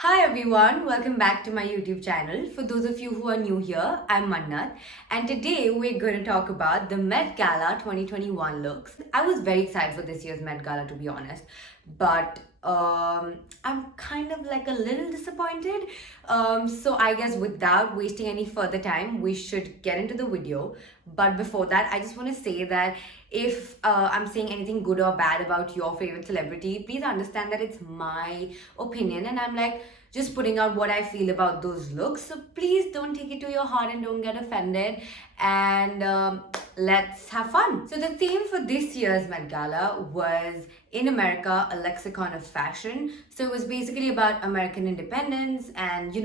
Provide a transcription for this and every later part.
Hi everyone, welcome back to my YouTube channel. For those of you who are new here, I'm Mannat, and today we're going to talk about the Met Gala 2021 looks. I was very excited for this year's Met Gala, to be honest, but I'm kind of like a little disappointed. So I guess without wasting any further time, we should get into the video. But before that, I just want to say that if I'm saying anything good or bad about your favorite celebrity, please understand that it's my opinion and I'm like just putting out what I feel about those looks. So please don't take it to your heart and don't get offended. And let's have fun. So the theme for this year's Met Gala was In America, a Lexicon of Fashion. So it was basically about American independence and,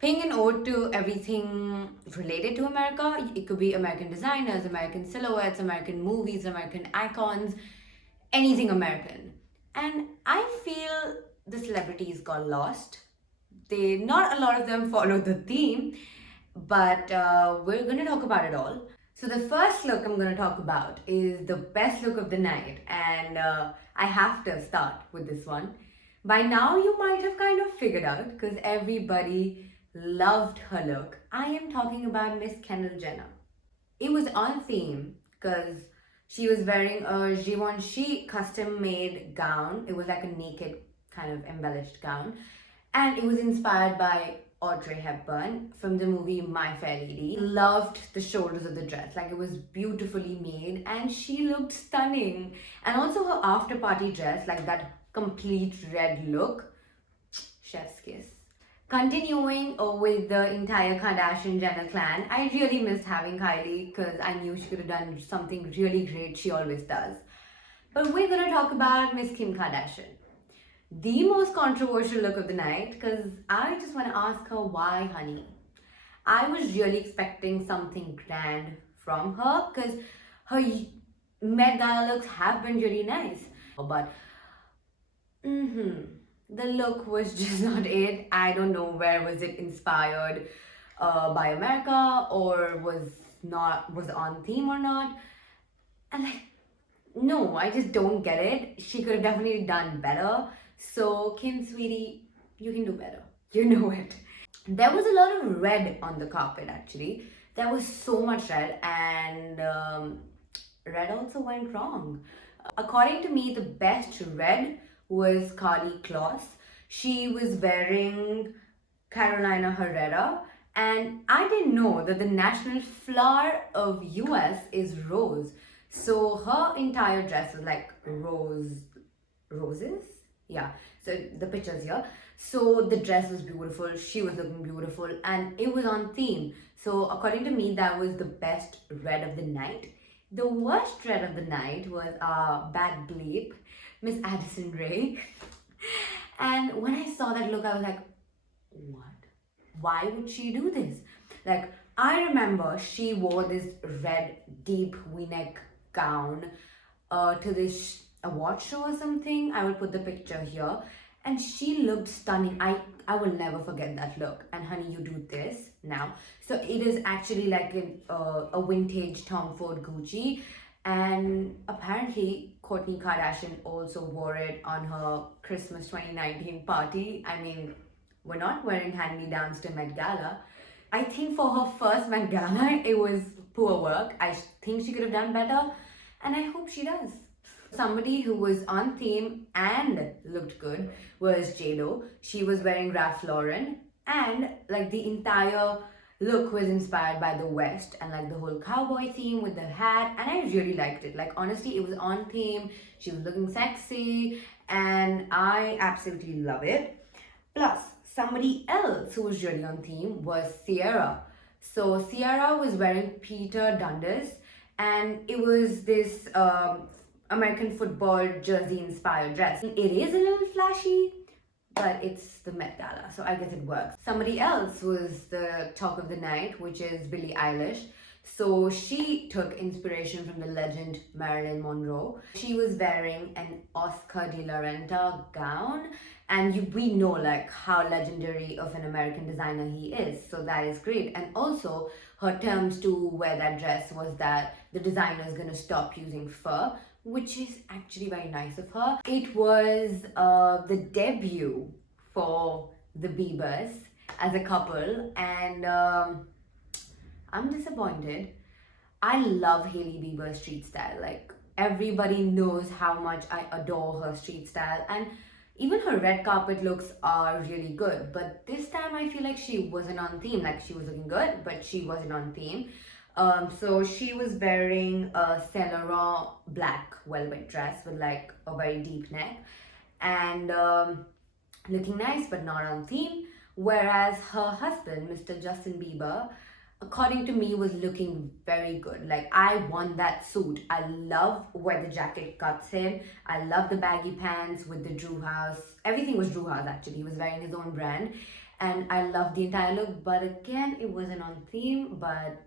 paying an ode to everything related to America. It could be American designers, American silhouettes, American movies, American icons, anything American. And I feel the celebrities got lost. Not a lot of them followed the theme, but we're going to talk about it all. So the first look I'm going to talk about is the best look of the night, and I have to start with this one. By now, you might have kind of figured out because everybody loved her look. I am talking about Miss Kendall Jenner. It was on theme because she was wearing a Givenchy custom made gown. It was like a naked kind of embellished gown, and it was inspired by Audrey Hepburn from the movie My Fair Lady. Loved the shoulders of the dress, like it was beautifully made, and she looked stunning. And also her after party dress, like that complete red look, chef's kiss. Continuing with the entire Kardashian Jenner clan, I really missed having Kylie because I knew she could have done something really great. She always does. But we're gonna talk about Miss Kim Kardashian, the most controversial look of the night, because I just want to ask her why, honey. I was really expecting something grand from her because her Met Gala looks have been really nice. But the look was just not it. I don't know where was it inspired by America or was on theme or not. And like, no, I just don't get it. She could have definitely done better. So, Kim, sweetie, you can do better. You know it. There was a lot of red on the carpet actually. There was so much red, and red also went wrong. According to me, the best red was Carly Kloss. She was wearing Carolina Herrera, and I didn't know that the national flower of US is rose. So her entire dress was like roses. Yeah. So the pictures here. So the dress was beautiful. She was looking beautiful, and it was on theme. So according to me, that was the best red of the night. The worst red of the night was bad bleep, Miss Addison Rae. And when I saw that look, I was like, what? Why would she do this? Like, I remember she wore this red deep v-neck gown to this award show or something. I will put the picture here. And she looked stunning. I will never forget that look. And honey, you do this now. So it is actually like a vintage Tom Ford Gucci. And apparently, Kourtney Kardashian also wore it on her Christmas 2019 party. I mean, we're not wearing hand-me-downs to Met Gala. I think for her first Met Gala, it was poor work. I think she could have done better, and I hope she does. Somebody who was on theme and looked good was JLo. She was wearing Ralph Lauren, and like the entire look was inspired by the West and like the whole cowboy theme with the hat, and I really liked it. Like honestly, it was on theme. She was looking sexy, and I absolutely love it. Plus, somebody else who was really on theme was Ciara. So Ciara was wearing Peter Dundas, and it was this American football jersey inspired dress. It is a little flashy, but it's the Met Gala, so I guess it works. Somebody else was the talk of the night, which is Billie Eilish. So she took inspiration from the legend Marilyn Monroe. She was wearing an Oscar de la Renta gown, and we know like how legendary of an American designer he is, so that is great. And also her terms to wear that dress was that the designer is going to stop using fur, which is actually very nice of her. It was the debut for the Biebers as a couple, and I'm disappointed. I love Hailey Bieber's street style. Like, everybody knows how much I adore her street style, and even her red carpet looks are really good. But this time I feel like she wasn't on theme. Like, she was looking good, but she wasn't on theme. So she was wearing a Saint Laurent black velvet dress with like a very deep neck, and looking nice but not on theme. Whereas her husband, Mr. Justin Bieber, according to me, was looking very good. Like, I want that suit. I love where the jacket cuts him. I love the baggy pants with the Drew House. Everything was Drew House actually. He was wearing his own brand. And I love the entire look. But again, it wasn't on theme. But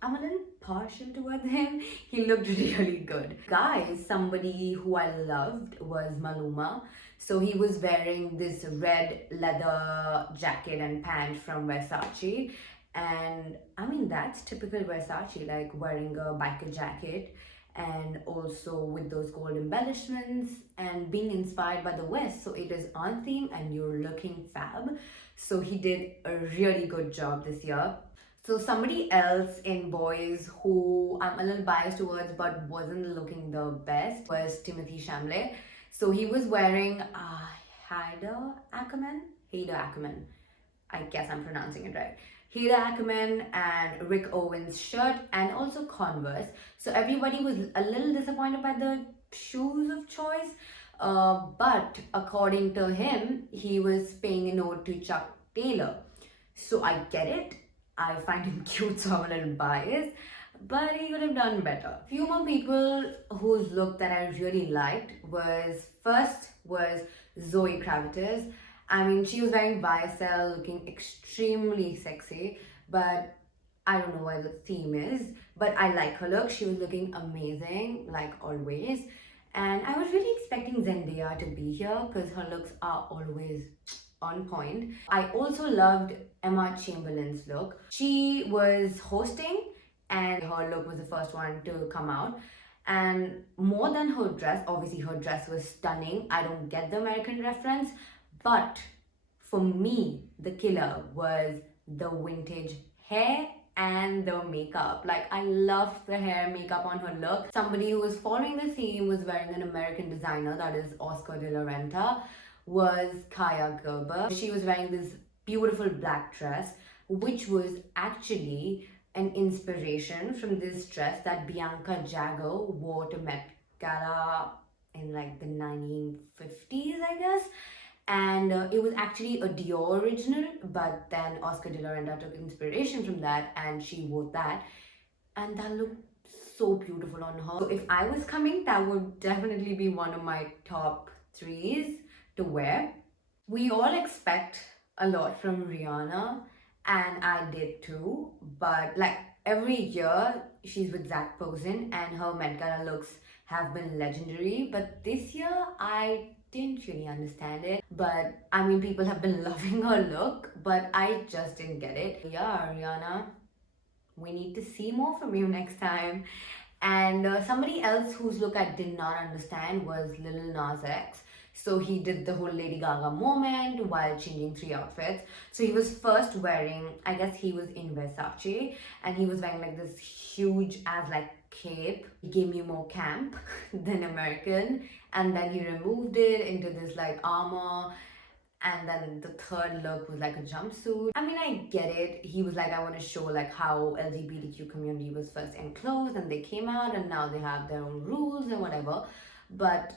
I'm a little partial towards him. He looked really good. Guys, somebody who I loved was Maluma. So he was wearing this red leather jacket and pant from Versace. And I mean, that's typical Versace, like wearing a biker jacket and also with those gold embellishments and being inspired by the West. So it is on theme and you're looking fab. So he did a really good job this year. So somebody else in boys who I'm a little biased towards but wasn't looking the best was Timothy Chalamet. So he was wearing Haider Ackermann. I guess I'm pronouncing it right. Haider Ackermann and Rick Owens shirt and also Converse. So everybody was a little disappointed by the shoes of choice. But according to him, he was paying a note to Chuck Taylor. So I get it. I find him cute, so I'm a little biased. But he could have done better. Few more people whose look that I really liked was Zoe Kravitz. I mean, she was wearing YSL, looking extremely sexy, but I don't know where the theme is. But I like her look. She was looking amazing, like always. And I was really expecting Zendaya to be here because her looks are always on point. I also loved Emma Chamberlain's look. She was hosting and her look was the first one to come out. And more than her dress, obviously her dress was stunning. I don't get the American reference. But for me, the killer was the vintage hair and the makeup. Like, I loved the hair makeup on her look. Somebody who was following the theme was wearing an American designer, that is Oscar de la Renta, was Kaia Gerber. She was wearing this beautiful black dress, which was actually an inspiration from this dress that Bianca Jagger wore to Met Gala in like the 1950s, I guess. And it was actually a Dior original, but then Oscar de la Renta took inspiration from that and she wore that, and that looked so beautiful on her. So if I was coming, that would definitely be one of my top threes to wear. We all expect a lot from Rihanna, and I did too, but like every year she's with Zac Posen and her Met Gala looks have been legendary, but this year I didn't really understand it. But I mean, people have been loving her look, but I just didn't get it. Yeah, Rihanna, we need to see more from you next time. And somebody else whose look I did not understand was Lil Nas X. So he did the whole Lady Gaga moment while changing 3 outfits. So he was first wearing, I guess he was in Versace, and he was wearing like this huge as like cape. He gave me more camp than American, and then he removed it into this like armor, and then the third look was like a jumpsuit. I mean, I get it. He was like, I want to show like how LGBTQ community was first enclosed and they came out and now they have their own rules and whatever. But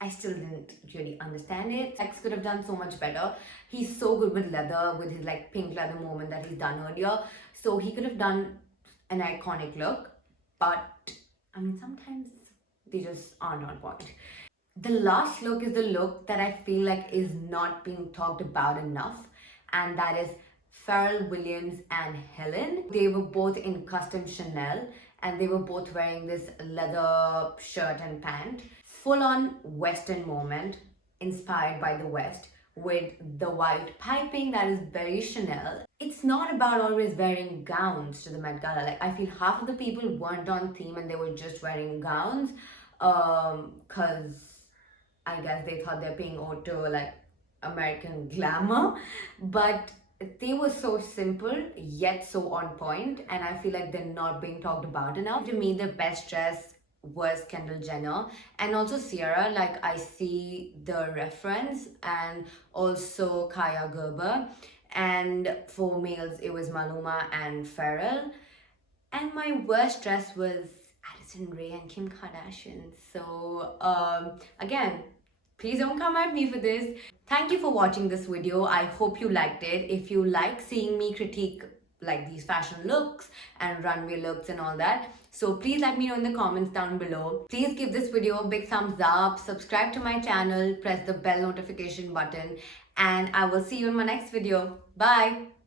I still didn't really understand it. X could have done so much better. He's so good with leather, with his like pink leather moment that he's done earlier. So he could have done an iconic look. But I mean, sometimes they just aren't on point. The last look is the look that I feel like is not being talked about enough, and that is Pharrell Williams and Helen. They were both in custom Chanel and they were both wearing this leather shirt and pant. Full on Western moment inspired by the West with the white piping that is very Chanel. It's not about always wearing gowns to the Met Gala. Like, I feel half of the people weren't on theme and they were just wearing gowns because I guess they thought they're paying ode to like American glamour, but they were so simple yet so on point, and I feel like they're not being talked about enough. To me, the best dress was Kendall Jenner and also Sierra. Like, I see the reference, and also Kaya Gerber. And for males, it was Maluma and Pharrell. And my worst dress was Addison Rae and Kim Kardashian. So, again, please don't come at me for this. Thank you for watching this video. I hope you liked it. If you like seeing me critique like these fashion looks and runway looks and all that, so please let me know in the comments down below. Please give this video a big thumbs up, subscribe to my channel, press the bell notification button, and I will see you in my next video. Bye.